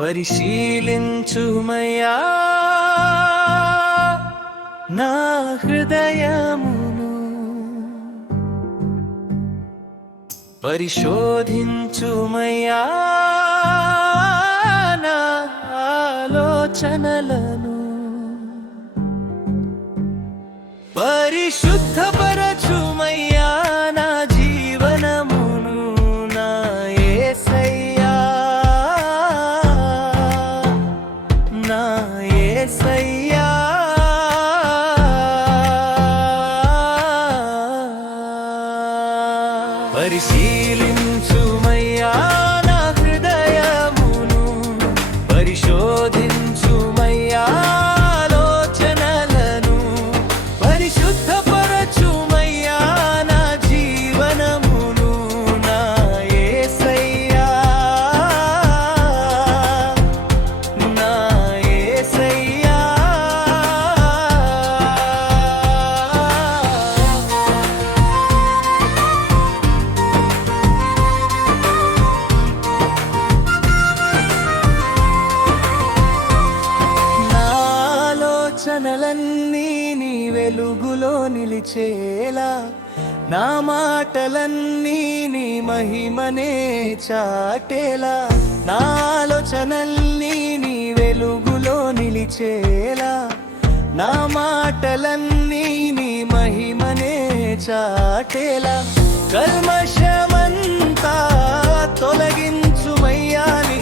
పరిశీలించుమయ్యా. నా హృదయమును పరిశోధించుమయ్యా. నా ఆలోచనలను పరిశుద్ధపరచు say వెలుగులో నిలిచేలా నా మాటలన్నీ నీ మహిమనే చాటేలా నా ఆలోచనల్ని నీ వెలుగులో నిలిచేలా నా మాటలన్నీ నీ మహిమనే చాటేలా కల్మషమంతా తొలగించుమయ్యాని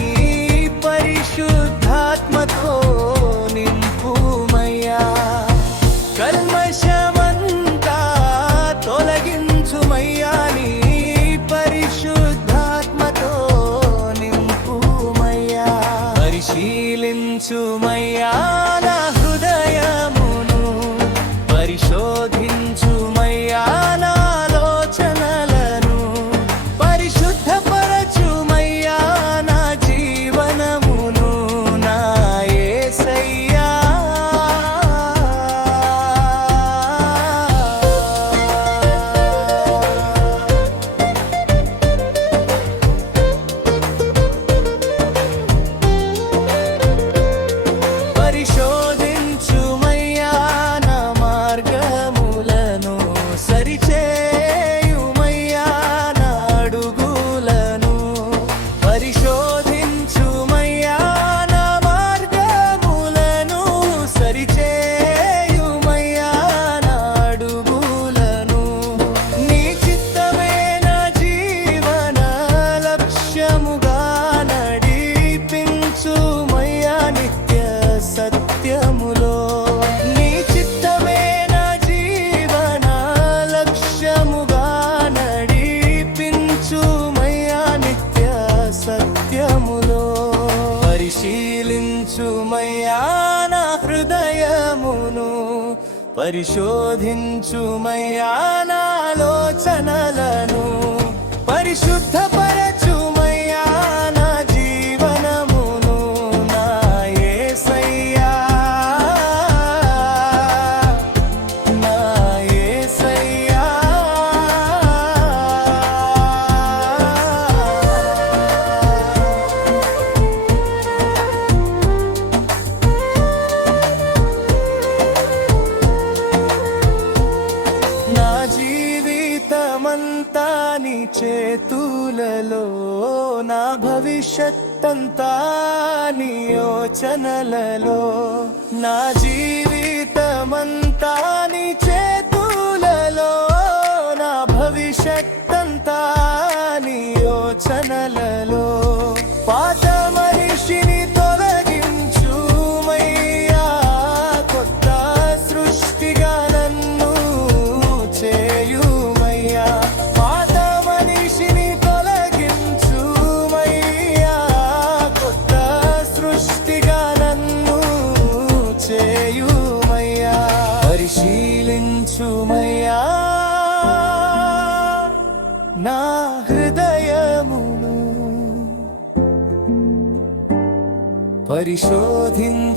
పరిశీలించుమయ్యా నా హృదయమును పరిశోధించుమయ్యా నాలోచనలను పరిశుద్ధ నీ చేతులలో నా భవిష్యత్తంతా నీ యోచనలలో. నా జీవితమంతా నీ చేతులలో నా భవిష్యత్తంతా నీ యోచనలలో పరిశీలించుమయ్యా నా హృదయమును పరిశోధించుమయ్యా.